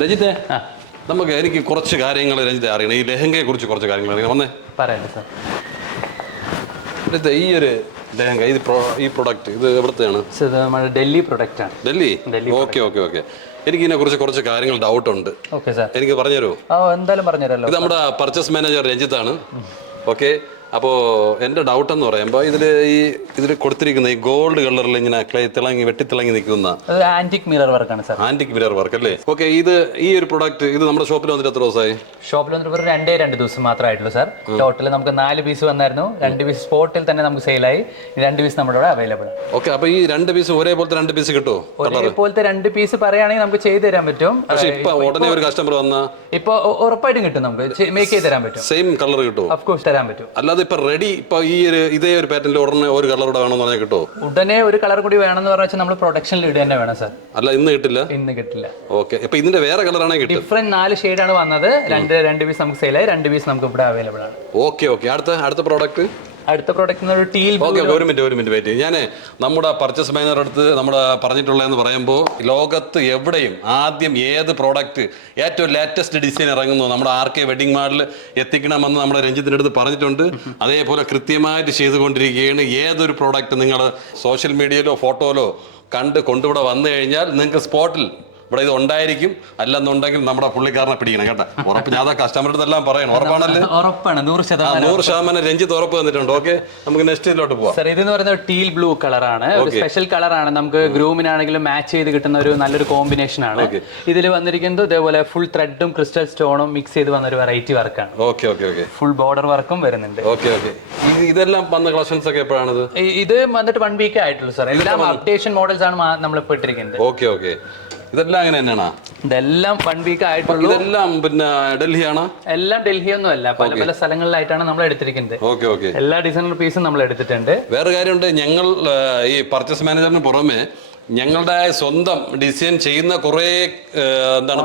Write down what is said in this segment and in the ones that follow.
രഞ്ജിത്തെ നമുക്ക് എനിക്ക് കുറച്ച് കാര്യങ്ങൾ രഞ്ജിത്തെ അറിയണം. ഈ ലെഹങ്കയെ കുറിച്ച് കുറച്ച് കാര്യങ്ങൾ അറിയണം. വന്നേ പറയണ്ടേ സാർ. രഞ്ജിത്തെ, ഈ ഒരു ലെഹങ്ക ഈ പ്രൊഡക്റ്റ് ഇത് എവിടുത്തെയാണ്? ഇത് നമ്മുടെ ഡൽഹി പ്രൊഡക്റ്റ് ആണ്. ഡൽഹി. Okay okay okay. എനിക്ക് ഇതിനെ കുറിച്ച് കുറച്ച് കാര്യങ്ങൾ ഡൗട്ട് ഉണ്ട്. ഓക്കെ സാർ, എനിക്ക് പറഞ്ഞുതരുമോ? എന്തായാലും പറഞ്ഞുതരാമല്ലോ. ഇത് നമ്മുടെ പർച്ചേസ് മാനേജർ രഞ്ജിത്താണ്. ഓക്കെ. അപ്പോൾ എൻ്റെ ഡൗട്ട് എന്ന് പറയുമ്പോൾ ഇതിൽ കൊടുത്തിരിക്കുന്ന ഈ ഗോൾഡ് കളറിൽ ഇങ്ങനെ വെട്ടിത്തിളങ്ങി നിൽക്കുന്ന ആന്റിക് മിറർ വർക്കാണ് സാർ. ആന്റിക് മിറർ വർക്ക് അല്ലേ? ഓക്കെ. ഈ ഒരു പ്രൊഡക്റ്റ് ഇത് നമ്മുടെ ഷോപ്പിൽ വന്നിട്ട് എത്ര ദിവസമായി? ഷോപ്പിൽ വന്നിട്ട് ഒരു 2 ദിവസം മാത്രമായിട്ടുള്ളൂ സാർ. ടോട്ടൽ നമുക്ക് 4 പീസ് വന്നായിരുന്നു. 2 പീസ് സ്പോട്ടിൽ തന്നെ നമുക്ക് സെയിലായി. 2 പീസ് നമ്മുടെ ഇവിടെ അവൈലബിൾ ആണ്. ഓക്കെ. അപ്പോൾ ഈ 2 പീസ് ഒരേപോലത്തെ 2 പീസ് കിട്ടുമോ? ഒരേപോലത്തെ 2 പീസ് പറയുകയാണെങ്കിൽ നമുക്ക് ചെയ്തു തരാൻ പറ്റും. പക്ഷേ ഇപ്പൊ ഉടനെ ഒരു കസ്റ്റമർ വന്ന ഇപ്പൊ ഉറപ്പായിട്ടും കിട്ടും. നമുക്ക് മേക്ക് ചെയ്ത് തരാൻ പറ്റും. സെയിം കളർ കിട്ടുമോ? ഓഫ് കോഴ്സ് തരാൻ പറ്റും. അല്ലാതെ ഇപ്പൊ റെഡി ഇപ്പൊ ഇതേ ഒരു പാറ്റേണിൽ ഉടനെ ഒരു കളറോടെ വേണമെന്ന് പറഞ്ഞാൽ കിട്ടുമോ? ഉടനെ ഒരു കളർ കൂടി വേണമെന്ന് പറഞ്ഞാൽ നമ്മൾ പ്രൊഡക്ഷനിൽ ഇടുക തന്നെ വേണം സാർ. അല്ല, ഇന്ന് കിട്ടില്ല. ഇന്ന് കിട്ടില്ല. ഓക്കെ. ഇപ്പൊ ഇതിന്റെ വേറെ കളറാണെങ്കിൽ കിട്ടും. ഡിഫറെന്റ് 4 ഷെയ്ഡാണ് വന്നത്. 2 പീസ് നമുക്ക് സെയിലായി. 2 പീസ് നമുക്ക് ഇവിടെ അവൈലബിൾ ആണ്. Okay okay. അടുത്ത പ്രോഡക്റ്റ് അടുത്ത പ്രോഡക്റ്റ് ഒരു ടീൽ. ഓക്കെ. ഒരു മിനിറ്റ് വെയിറ്റ്. ഞാൻ നമ്മുടെ പർച്ചേസ് മാനേജർ അടുത്ത് നമ്മുടെ പറഞ്ഞിട്ടുള്ളതെന്ന് പറയുമ്പോൾ ലോകത്ത് എവിടെയും ആദ്യം ഏത് പ്രോഡക്റ്റ് ഏറ്റവും ലേറ്റസ്റ്റ് ഡിസൈൻ ഇറങ്ങുന്നു നമ്മുടെ RK വെഡിങ് മാളിൽ എത്തിക്കണമെന്ന് നമ്മുടെ രഞ്ജിത്തിൻ്റെ അടുത്ത് പറഞ്ഞിട്ടുണ്ട്. അതേപോലെ കൃത്യമായിട്ട് ചെയ്തുകൊണ്ടിരിക്കുകയാണ്. ഏതൊരു പ്രോഡക്റ്റ് നിങ്ങൾ സോഷ്യൽ മീഡിയയിലോ ഫോട്ടോയിലോ കൊണ്ടുവിടെ വന്നു കഴിഞ്ഞാൽ നിങ്ങൾക്ക് സ്പോട്ടിൽ ഇവിടെ ഇത് ഉണ്ടായിരിക്കും. അല്ലെന്നുണ്ടെങ്കിൽ നമ്മുടെ പുള്ളിക്കാരനെ പിടിക്കണം കേട്ടോ. ഉറപ്പ്. ഞാൻ കസ്റ്റമറുടെ അടുത്ത് എല്ലാം പറയണം. ഉറപ്പാണല്ലേ? ഉറപ്പാണ്. 100% രഞ്ജിത്ത് ഉറപ്പ് വന്നിട്ടുണ്ട്. ഓക്കെ, നമുക്ക് നെക്സ്റ്റ് ഇതിലോട്ട് പോവാം. സാർ, ഇതെന്ന് പറയുന്നത് ടീൽ ബ്ലൂ കളറാണ്. ഒരു സ്പെഷ്യൽ കളറാണ്. നമുക്ക് ഗ്രൂമിനാണെങ്കിലും മാച്ച് ചെയ്ത് കിട്ടുന്ന ഒരു നല്ലൊരു കോമ്പിനേഷൻ ആണ്. ഇതിൽ വന്നിരിക്കുന്നത് ഇതേപോലെ ഫുൾ ത്രെഡും ക്രിസ്റ്റൽ സ്റ്റോണും മിക്സ് ചെയ്ത് വന്ന ഒരു വെറൈറ്റി വർക്കാണ്. Okay okay okay. Full border വർക്കും വരുന്നുണ്ട്. Okay okay. ഇതെല്ലാം വന്ന കളക്ഷൻസ് ഒക്കെ എപ്പോഴാണ്? ഇത് വന്നിട്ട് 1 വീക്ക് ആയിട്ടുള്ളൂ സാർ. എല്ലാം അപ്ഡേഷൻ മോഡൽസ് ആണ് നമ്മളിപ്പോൾ ഇട്ടിരിക്കുന്നത്. Okay okay. ഇതെല്ലാം അങ്ങനെ തന്നെയാണോ? ഇതെല്ലാം 1 വീക്ക് ആയിട്ടുള്ളൂ. ഇതെല്ലാം പിന്നെ ഡൽഹിയാണോ? എല്ലാം ഡൽഹി ഒന്നും അല്ല, പല പല സ്ഥലങ്ങളിലായിട്ടാണ് നമ്മൾ എടുത്തിരിക്കുന്നത്. Okay okay. എല്ലാ ഡിസൈനർ പീസും നമ്മൾ എടുത്തിട്ടുണ്ട്. വേറെ കാര്യമുണ്ട്, ഞങ്ങൾ ഈ പർച്ചേസ് മാനേജറിന് പുറമെ ഞങ്ങളുടെ സ്വന്തം ഡിസൈൻ ചെയ്യുന്ന കുറേ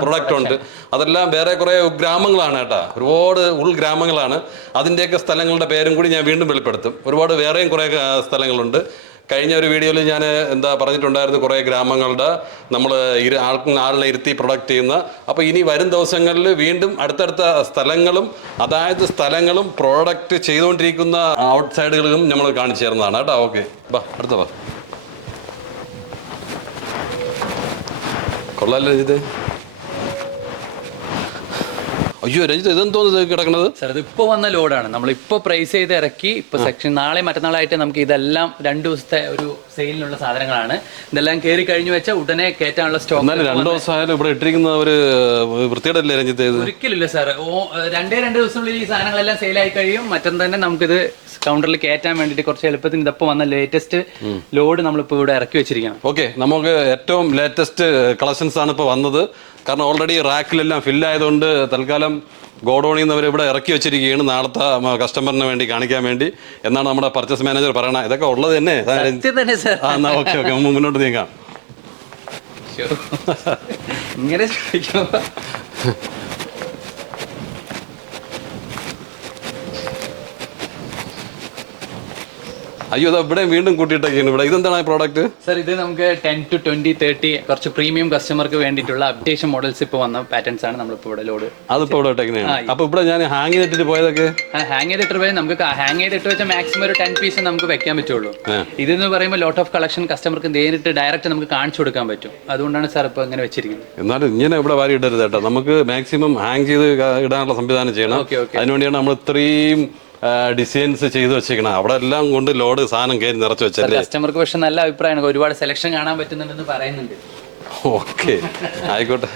പ്രൊഡക്റ്റ് ഉണ്ട്. അതെല്ലാം വേറെ കുറേ ഗ്രാമങ്ങളാണ് കേട്ടോ. ഒരുപാട് ഉൾഗ്രാമങ്ങളാണ്. അതിൻ്റെയൊക്കെ സ്ഥലങ്ങളുടെ പേരും കൂടി ഞാൻ വീണ്ടും വെളിപ്പെടുത്തും. ഒരുപാട് വേറെയും കുറേ സ്ഥലങ്ങളുണ്ട്. കഴിഞ്ഞ ഒരു വീഡിയോയിൽ ഞാൻ പറഞ്ഞിട്ടുണ്ടായിരുന്നു കുറേ ഗ്രാമങ്ങളുടെ നമ്മൾ ആളിനെ ഇരുത്തി പ്രൊഡക്റ്റ് ചെയ്യുന്ന. അപ്പോൾ ഇനി വരും ദിവസങ്ങളിൽ വീണ്ടും അടുത്തടുത്ത സ്ഥലങ്ങളും പ്രോഡക്റ്റ് ചെയ്തുകൊണ്ടിരിക്കുന്ന ഔട്ട് സൈഡുകളും നമ്മൾ കാണിച്ചു തരുന്നതാണ് കേട്ടോ. ഓക്കെ, അടുത്ത കൊള്ളാലോ ഇത്. അയ്യോ രഞ്ജിത്ത്, ഇതെന്തോന്ന് കിടക്കുന്നത്? സാർ, ഇത് ഇപ്പോൾ വന്ന ലോഡാണ്. നമ്മളിപ്പോൾ പ്രൈസ് ചെയ്ത് ഇറക്കി. ഇപ്പോൾ സെക്ഷൻ നാളെ മറ്റന്നാളായിട്ട് നമുക്ക് ഇതെല്ലാം 2 ദിവസത്തെ ഒരു സെയിലിനുള്ള സാധനങ്ങളാണ്. ഇതെല്ലാം കയറി കഴിഞ്ഞു വെച്ചാൽ ഉടനെ കയറ്റാനുള്ള സ്റ്റോക്ക്. 2 ദിവസമായാലും ഇവിടെ ഇട്ടിരിക്കുന്ന ഒരു വൃത്തിയുടെ രഞ്ജിത്ത്? ഒരിക്കലില്ല സാർ. 2 ദിവസത്തിനുള്ളിൽ ഈ സാധനങ്ങളെല്ലാം സെയിലായി കഴിയും. മറ്റൊന്ന് തന്നെ നമുക്കിത് കൗണ്ടറിൽ കയറ്റാൻ വേണ്ടിയിട്ട് കുറച്ച് എളുപ്പത്തിന് ഇതിപ്പോൾ വന്ന ലേറ്റസ്റ്റ് ലോഡ് നമ്മളിപ്പോൾ ഇവിടെ ഇറക്കി വെച്ചിരിക്കണം. ഓക്കെ, നമുക്ക് ഏറ്റവും ലേറ്റസ്റ്റ് കളക്ഷൻസ് ആണ് ഇപ്പോൾ വന്നത്. കാരണം ഓൾറെഡി റാക്കിലെല്ലാം ഫില്ലായതുകൊണ്ട് തൽക്കാലം ഗോഡൌണിൽ നിന്ന് അവർ ഇവിടെ ഇറക്കി വെച്ചിരിക്കുകയാണ് നാളത്തെ കസ്റ്റമറിന് വേണ്ടി കാണിക്കാൻ വേണ്ടി എന്നാണ് നമ്മുടെ പർച്ചേസ് മാനേജർ പറയണത്. ഇതൊക്കെ ഉള്ളത് തന്നെ. എന്നാ ഓക്കെ ഓക്കെ, മുന്നോട്ട് നീങ്ങാം. ഇങ്ങനെ അയ്യോ, ഇവിടെ വീണ്ടും കൂട്ടിയിട്ടൊക്കെയാണ് ഇവിടെ. ഇതെന്താണ് പ്രോഡക്റ്റ്? സാർ, ഇത് നമുക്ക് 10 to 20, 30 കുറച്ച് പ്രീമിയം കസ്റ്റമർക്ക് വേണ്ടിയിട്ടുള്ള അപ്ഡേഷൻ മോഡൽസ് ഇപ്പോൾ വന്ന പാറ്റേൺസ് ആണ് നമ്മളിപ്പോൾ ഇവിടെ ലോഡ്. അതിപ്പോൾ ഇവിടെ ഇട്ടേക്കുന്നതാണ്. അപ്പോൾ ഇവിടെ ഞാൻ ഹാങ് ചെയ്തിട്ട് പോയതൊക്കെ ഹാങ് ചെയ്തിട്ട് പോയാൽ നമുക്ക് ഹാങ് ചെയ്തിട്ട് വെച്ചാൽ മാക്സിമം ഒരു 10 പീസ് നമുക്ക് വെക്കാൻ പറ്റുള്ളൂ. ഇതെന്ന് പറയുമ്പോൾ ലോട്ട് ഓഫ് കളക്ഷൻ കസ്റ്റമർക്ക് നേരിട്ട് ഡയറക്റ്റ് നമുക്ക് കാണിച്ചു കൊടുക്കാൻ പറ്റും. അതുകൊണ്ടാണ് സാർ ഇപ്പോൾ ഇങ്ങനെ വെച്ചിരിക്കുന്നത്. എന്നാലും ഇങ്ങനെ ഇവിടെ വാരി ഇടരുത് കേട്ടോ. നമുക്ക് മാക്സിമം ഹാങ് ചെയ്ത് ഇടാനുള്ള സംവിധാനം ചെയ്യണം. അതിനുവേണ്ടിയാണ് നമ്മൾ ഇത്രയും ഡിസൈൻസ് ചെയ്ത് വെച്ചേക്കണം. അവിടെ എല്ലാം കൊണ്ട് ലോഡ് സാധനം കയറി നിറച്ച് വെച്ചല്ലേ. കസ്റ്റമർക്ക് പക്ഷെ നല്ല അഭിപ്രായമാണ്. ഒരുപാട് സെലക്ഷൻ കാണാൻ പറ്റുന്നുണ്ടെന്ന് പറയുന്നുണ്ട്. ഓക്കെ, ആയിക്കോട്ടെ.